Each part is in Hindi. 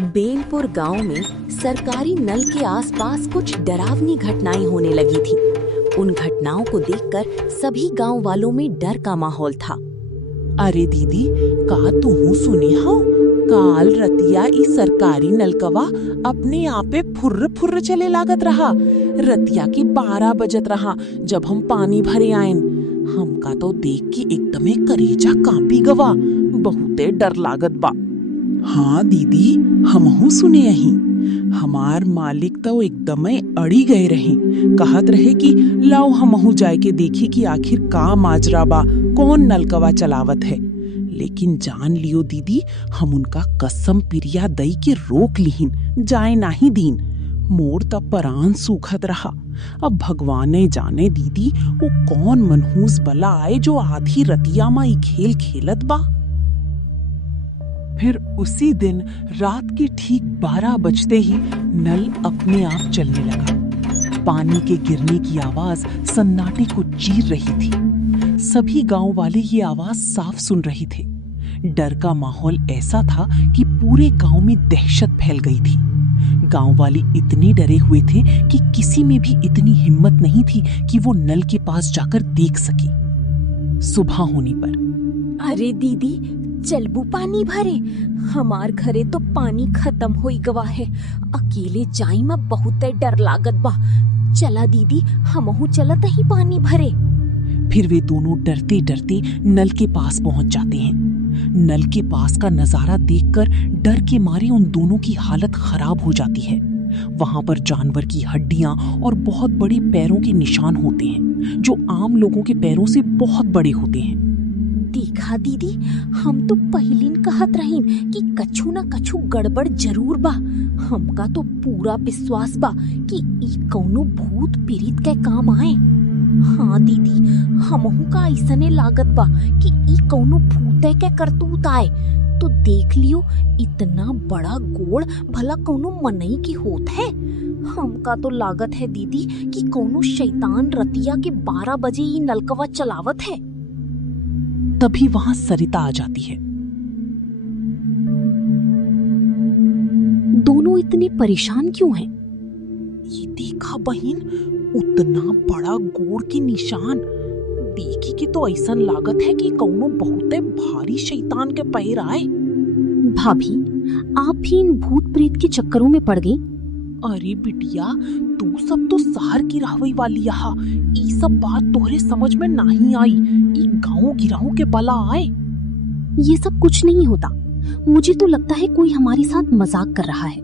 बेलपुर गांव में सरकारी नल के आसपास कुछ डरावनी घटनाएं होने लगी थी। उन घटनाओं को देखकर सभी गांव वालों में डर का माहौल था। अरे दीदी, का तुहू सुनी हो? काल रतिया ई सरकारी नलकवा अपने आप पे फुर्र फुर्र चले लागत रहा। रतिया के 12 बजत रहा जब हम पानी भरे आयन। हमका तो देख के एकदमे करेजा कांपी गवा। बहुते डर लागत बा। हाँ दीदी, हमहू सुने यही। हमार मालिक तो एकदमे अड़ी गए रहे। कहत रहे कि लाओ हमहू जाए के देखी कि आखिर का माजरा बा, कौन नलकवा चलावत है। लेकिन जान लियो दीदी, हम उनका कसम पिरिया दई के रोक लिहिन, जाए नाही दीन। मोर तब परान सूखत रहा। अब भगवाने जाने दीदी, वो कौन मनहूस बला आए जो आधी रतिया मा ई खेल खेलत बा। फिर उसी दिन रात के ठीक 12 बजते ही नल अपने आप चलने लगा। पानी के गिरने की आवाज सन्नाटे को चीर रही थी। सभी गांव वाले ये आवाज साफ सुन रहे थे। डर का माहौल ऐसा था कि पूरे गांव में दहशत फैल गई थी। गांव वाले इतने डरे हुए थे कि किसी में भी इतनी हिम्मत नहीं थी कि वो नल के पास जाकर देख सके। सुबह होने पर, अरे दीदी, चलबू पानी भरे। हमार घरे तो पानी खत्म होई गवा है। अकेले जाई में बहुत डर लागत बा। चला दीदी, हमहू चलत ही पानी भरे। फिर वे दोनों डरते डरते नल के पास पहुंच जाते हैं। नल के पास का नजारा देखकर डर के मारे उन दोनों की हालत खराब हो जाती है। वहां पर जानवर की हड्डियां और बहुत बड़े पैरों के निशान होते हैं, जो आम लोगों के पैरों से बहुत बड़े होते हैं। देखा दीदी, हम तो पहिलीन कहत रहीन कि कछु न कछु गड़बड़ जरूर बा। हमका तो पूरा विश्वास बा कि ई कौनो भूत पीड़ित के काम आए। हाँ दीदी, हमहू का ऐसने लागत बा कि ई कौनो भूते के करतूत आए। तो देख लियो, इतना बड़ा गोड़ भला कौनो मनई की होत है। हमका तो लागत है दीदी कि कौनो शैतान रतिया के 12 बजे ई नलकवा चलावत है। तभी वहां सरिता आ जाती है। दोनों इतने परेशान क्यों हैं? ये देखा बहन, उतना बड़ा गोड़ के निशान देखी कि तो ऐसा लागत है कि कौनो बहुते भारी शैतान के पैर आए। भाभी, आप भी इन भूत प्रेत के चक्करों में पड़ गई? अरे बिटिया, तू सब तो शहर की रहवई वाली यहाँ। ई सब बात तोहरे समझ में नहीं आई। ई गाँव गिराहों के बला आए। ये सब कुछ नहीं होता। मुझे तो लगता है कोई हमारे साथ मजाक कर रहा है।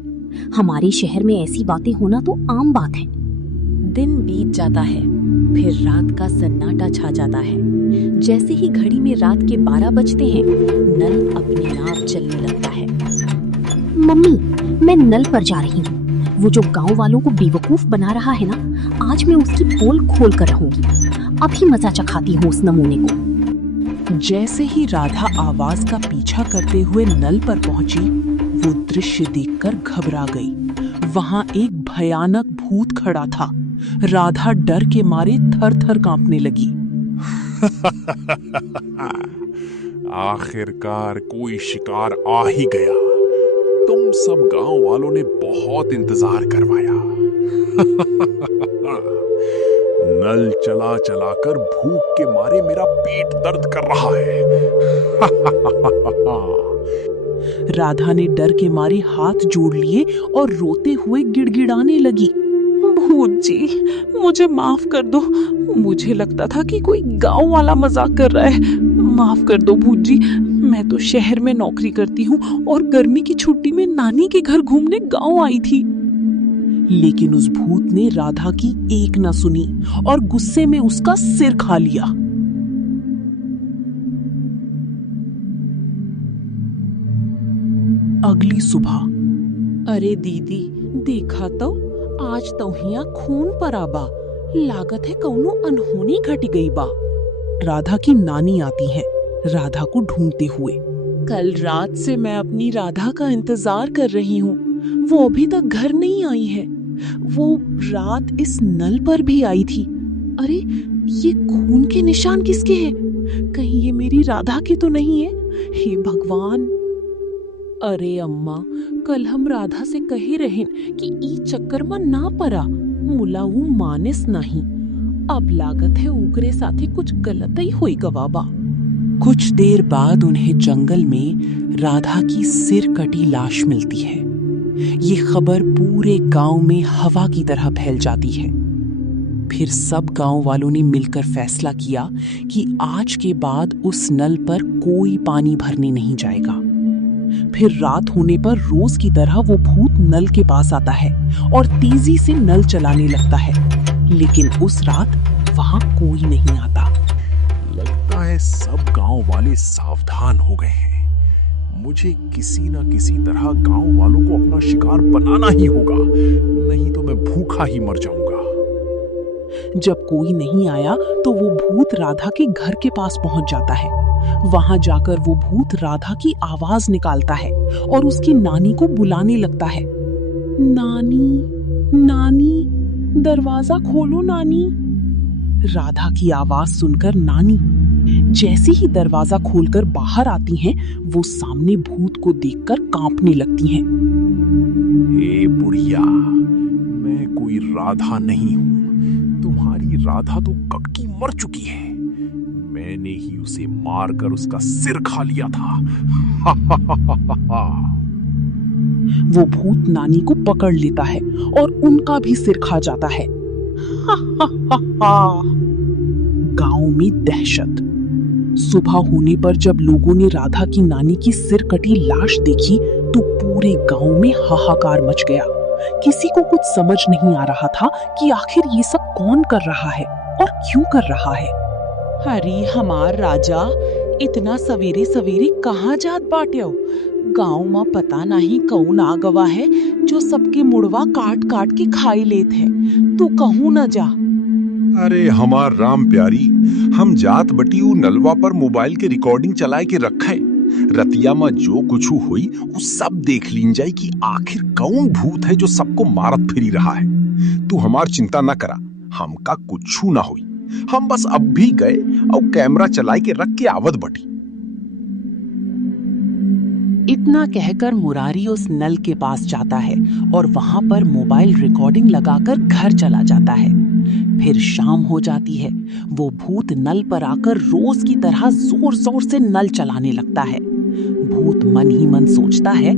हमारे शहर में ऐसी बातें होना तो आम बात है। दिन बीत जाता है, फिर रात का सन्नाटा छा जाता है। जैसे ही घड़ी में रात के 12 बजते हैं, नल अपने आप चलने लगता है। मम्मी, मैं नल पर जा रही हूँ। वो जो गांव वालों को बेवकूफ बना रहा है ना, आज मैं उसकी पोल खोल कर रहूंगी। अभी मजा चखाती हूँ उस नमूने को। जैसे ही राधा आवाज का पीछा करते हुए नल पर पहुंची, वो दृश्य देखकर घबरा गई। वहां एक भयानक भूत खड़ा था। राधा डर के मारे थर थर कांपने लगी। आखिरकार कोई शिकार आ ही गया। तुम सब गांव वालों ने बहुत इंतजार करवाया। नल चला चला कर भूख के मारे मेरा पेट दर्द कर रहा है। राधा ने डर के मारे हाथ जोड़ लिए और रोते हुए गिड़गिड़ाने लगी। भूत जी, मुझे माफ कर दो। मुझे लगता था कि कोई गांव वाला मजाक कर रहा है। माफ कर दो भूत जी। मैं तो शहर में नौकरी करती हूँ और गर्मी की छुट्टी में नानी के घर घूमने गांव आई थी। लेकिन उस भूत ने राधा की एक न सुनी और गुस्से में उसका सिर खा लिया। अगली सुबह, अरे दीदी, देखा तो आज तोहिया खून पराबा। लागत है कौनो अनहोनी घट गई बा। राधा की नानी आती है राधा को ढूंढते हुए। कल रात से मैं अपनी राधा का इंतजार कर रही हूँ। वो अभी तक घर नहीं आई है। वो रात इस नल पर भी आई थी। अरे, ये खून के निशान किसके हैं? कहीं ये मेरी राधा के तो नहीं है? हे भगवान। अरे अम्मा, कल हम राधा से कही रहें कि ई चक्कर में ना पड़ा, मुला वो मानिस नहीं। अब लागत है उगरे साथी कुछ गलत ही हुई गवाबा। कुछ देर बाद उन्हें जंगल में राधा की सिर कटी लाश मिलती है। ये खबर पूरे गांव में हवा की तरह फैल जाती है। फिर सब गांव वालों ने मिलकर फैसला किया कि आज के बाद उस नल पर कोई पानी भरने नहीं जाएगा। फिर रात होने पर रोज की तरह वो भूत नल के पास आता है और तेजी से नल चलाने लगता है, लेकिन उस रात वहां कोई नहीं आता। लगता है सब गांव वाले सावधान हो गए हैं। मुझे किसी न किसी तरह गांव वालों को अपना शिकार बनाना ही होगा, नहीं तो मैं भूखा ही मर जाऊंगा। जब कोई नहीं आया तो वो भूत राधा के घर के पास पहुंच जाता है। वहां जाकर वो भूत राधा की आवाज निकालता है और उसकी नानी को बुलाने लगता है। नानी, नानी, दरवाजा खोलो नानी। राधा की आवाज सुनकर नानी जैसे ही दरवाजा खोलकर बाहर आती हैं, वो सामने भूत को देखकर कांपने लगती हैं। ए बुढ़िया, मैं कोई राधा नहीं हूँ। तुम्हारी राधा तो कब की मर चुकी है। मैंने ही उसे मारकर उसका सिर खा लिया था। वो भूत नानी को पकड़ लेता है और उनका भी सिर खा जाता है। गांव में दहशत। सुबह होने पर जब लोगों ने राधा की नानी की सिर कटी लाश देखी तो पूरे गांव में हाहाकार मच गया। किसी को कुछ समझ नहीं आ रहा था कि आखिर ये सब कौन कर रहा है और क्यों कर रहा है। अरे हमार राजा, इतना सवेरे सवेरे कहाँ जात बाट्यो? गांव में पता नहीं कौन आ गवा है जो सबके मुड़वा काट काट के खाई लेत है। तू कहूँ न जा। अरे हमार राम प्यारी, हम जात बटी उ नलवा पर मोबाइल के रिकॉर्डिंग चलाए के रखे। रतिया में जो कुछ हुई वो सब देख लीन जाए कि आखिर कौन भूत है जो सबको मारत फिरी रहा है। तू हमार चिंता न करा, हमका कुछ ना हुई। हम बस अब भी गए और कैमरा चलाए के रख के आवत बटी। इतना कहकर मुरारी उस नल के पास जाता है और वहां पर मोबाइल रिकॉर्डिंग लगाकर घर चला जाता है। फिर शाम हो जाती है। वो भूत नल पर आकर रोज की तरह जोर जोर से नल चलाने लगता है। भूत मन ही मन सोचता है,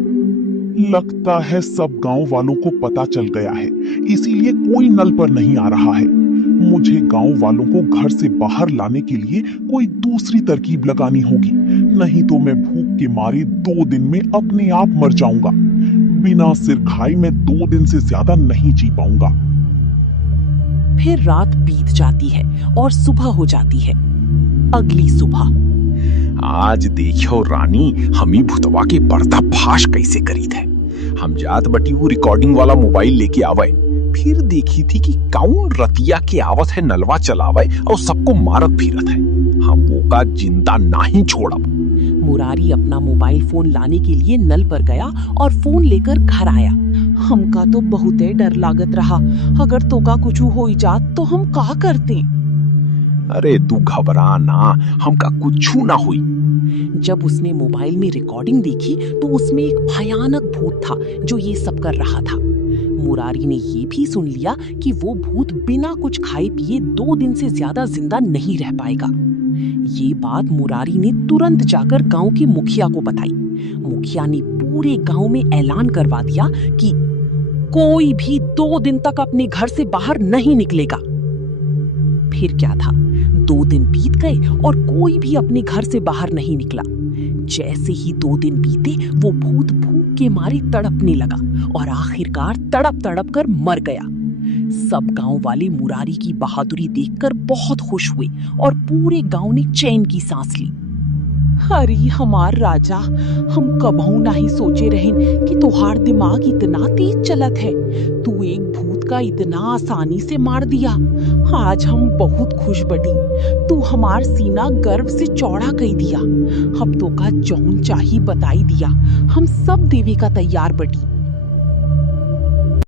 लगता है सब गांव वालों को पता चल गया है, इसीलिए कोई नल पर नहीं आ रहा है। मुझे गांव वालों को घर से बाहर लाने के लिए कोई दूसरी तरकीब लगानी होगी, नहीं तो मैं भूख के मारे 2 दिन में अपने आप मर जाऊंगा। बिना सिर खाए मैं 2 दिन से ज्यादा नहीं जी पाऊंगा। फिर रात बीत जाती है और सुबह हो जाती है। अगली सुबह। आज देखो रानी, हमी भूतवा के पर्दाफाश कैसे करी थे। हम जात बटी वो रिकॉर्डिंग वाला मोबाइल लेके आवे, फिर देखी थी कि कौन रतिया के आवत है नलवा चलावे और सबको मारत फिरत है। हम वो का जिंदा नहीं छोड़ब। मुरारी अपना मोबाइल फोन लाने के लिए नल पर गया और फोन लेकर घर आया। हमका तो बहुते डर लागत रहा, अगर तोका कुछ हो जात तो हम का करते? अरे तू घबरा ना, हमका कुछ ना हुई। जब उसने मोबाइल में रिकॉर्डिंग देखी तो उसमें एक भयानक भूत था जो ये सब कर रहा था। मुरारी ने ये भी सुन लिया कि वो भूत बिना कुछ खाए पिए 2 दिन से ज्यादा जिंदा नहीं रह पाएगा। ये बात मुरारी ने तुरंत जाकर गांव के मुखिया को बताई। मुखिया ने पूरे गांव में ऐलान करवा दिया कि कोई भी 2 दिन तक अपने घर से बाहर नहीं निकलेगा। फिर क्या था, 2 दिन बीत गए और कोई भी अपने घर से बाहर नहीं निकला। जैसे ही 2 दिन बीते, वो भूत भूख के मारे तड़पने लगा और आखिरकार तड़प तड़प कर मर गया। सब गांव वाले मुरारी की बहादुरी देखकर बहुत खुश हुए और पूरे गांव ने चैन की सांस ली। अरे हमार राजा, हम कबहू नहीं सोचे रहें कि तुहार दिमाग इतना तेज चलत है। तू एक भूत का इतना आसानी से मार दिया। आज हम बहुत खुश बटी। तू हमार सीना गर्व से चौड़ा कई दिया। अब तो का जौन चाही बताई दिया, हम सब देवे का तैयार बटी।